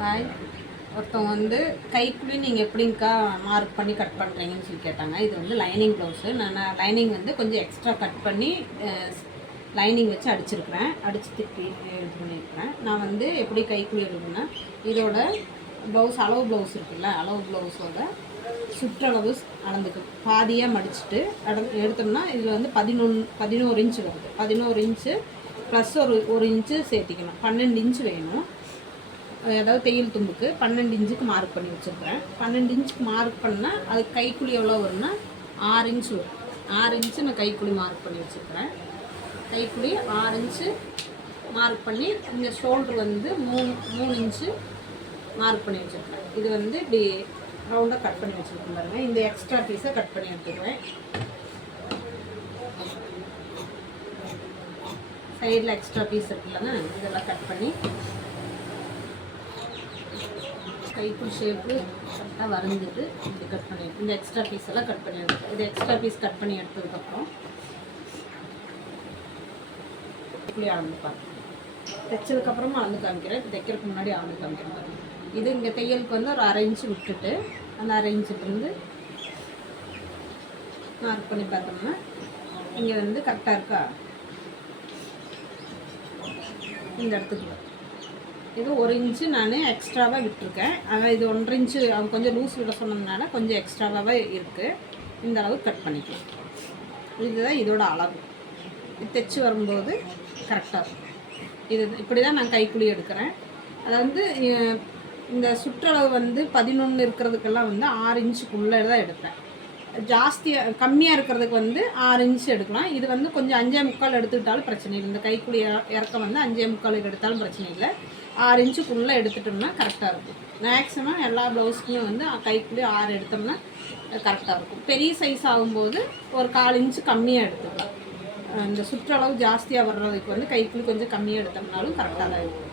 Hi. ஒருத்தவங்க வந்து கைக்குள்ளே நீங்கள் எப்படிங்க்கா மார்க் பண்ணி கட் பண்ணுறீங்கன்னு சொல்லி கேட்டாங்க. இது வந்து லைனிங் ப்ளவுஸு. நான் லைனிங் வந்து கொஞ்சம் எக்ஸ்ட்ரா கட் பண்ணி லைனிங் வச்சு அடிச்சிருக்கிறேன், அடித்து திருப்பி இது பண்ணியிருக்கிறேன். நான் வந்து எப்படி கைக்குள்ளி எடுக்கணுன்னா, இதோட ப்ளவுஸ் அளவு ப்ளவுஸ் இருக்குல்ல, அளவு ப்ளவுஸோட சுற்றளவு அளந்துக்கு பாதியாக மடிச்சுட்டு எடுத்தோம்னா இதில் வந்து 11 இன்ச்சு வருது. 11 இன்ச்சு ப்ளஸ் ஒரு இன்ச்சு சேர்த்திக்கணும். 12 இன்ச்சு வேணும். அதாவது தையல் தும்புக்கு 12 இன்ச்சுக்கு மார்க் பண்ணி வச்சுருக்கிறேன். 12 இன்ச்சுக்கு மார்க் பண்ணால் அது கைக்குழி எவ்வளோ வரும்னா 6 இன்ச்சு வரும். 6 இன்ச்சு நான் கைக்குழி மார்க் பண்ணி வச்சுருக்கிறேன். கைக்குழி 6 இன்ச்சு மார்க் பண்ணி இந்த ஷோல்ட்ரு வந்து 3 இன்ச்சு மார்க் பண்ணி வச்சுருக்கேன். இது வந்து இப்படி ரவுண்டாக கட் பண்ணி வச்சுருக்கேன் பாருங்கள். இந்த எக்ஸ்ட்ரா பீஸை கட் பண்ணி எடுத்துக்குவேன். சைடில் எக்ஸ்ட்ரா பீஸ் இருக்குல்லங்க, இதெல்லாம் கட் பண்ணி கைக்குள் ஷேப்பு கரெக்டாக வரைஞ்சிட்டு இப்படி கட் பண்ணி இந்த எக்ஸ்ட்ரா பீஸ் எல்லாம் கட் பண்ணி எடுத்துக்கேன். இது எக்ஸ்ட்ரா பீஸ் கட் பண்ணி எடுத்ததுக்கப்புறம் இப்படி அளந்து பார்க்கணும். தைச்சதுக்கப்புறமா அளந்து காமிக்கிறேன். தைக்கிறதுக்கு முன்னாடி அளந்து காமிக்கிறேன். இது இங்கே தையலுக்கு வந்து ஒரு 1/2 இன்ச்சு விட்டுட்டு அந்த 1/2 இன்ச்சுலேருந்து மார்க் பண்ணி பார்த்தோம்னா இங்கே வந்து கரெக்டாக இருக்கா, இந்த இடத்துக்கு இது 1 இன்ச்சு நான் எக்ஸ்ட்ராவாக விட்டுருக்கேன். அதான் இது 1.5 இன்ச்சு அவங்க கொஞ்சம் லூஸ் விட சொன்னதுனால கொஞ்சம் எக்ஸ்ட்ராவாகவே இருக்குது. இந்த அளவுக்கு கட் பண்ணிக்கலாம். இதுதான் இதோட அளவு. இது தைச்சி வரும்போது கரெக்டாக இருக்கும். இது இப்படி தான் நான் கைக்குழி எடுக்கிறேன். அதை வந்து இந்த சுற்றளவு வந்து 11 இருக்கிறதுக்கெல்லாம் வந்து 6 இன்ச்சுக்குள்ளே தான் எடுப்பேன். ஜாஸ்தியாக கம்மியாக இருக்கிறதுக்கு வந்து 6 இன்ச்சு எடுக்கலாம். இது வந்து கொஞ்சம் 5.75 எடுத்துக்கிட்டாலும் பிரச்சனை இல்லை. இந்த கைக்குழி இறக்கம் வந்து 5.75 எடுத்தாலும் பிரச்சனை இல்லை. 6 இன்ச்சுக்குள்ளே எடுத்துட்டோம்னா கரெக்டாக இருக்கும். மேக்ஸிமம் எல்லா ப்ளவுஸ்க்குமே வந்து கைக்குள்ளே 6 எடுத்தோம்னா கரெக்டாக இருக்கும். பெரிய சைஸ் ஆகும்போது ஒரு 1/4 இன்ச்சு கம்மியாக எடுத்துக்கலாம். இந்த சுற்றளவு ஜாஸ்தியாக வர்றதுக்கு வந்து கைக்குள்ளே கொஞ்சம் கம்மியாக எடுத்தோம்னாலும் கரெக்டாக தான் இருக்கும்.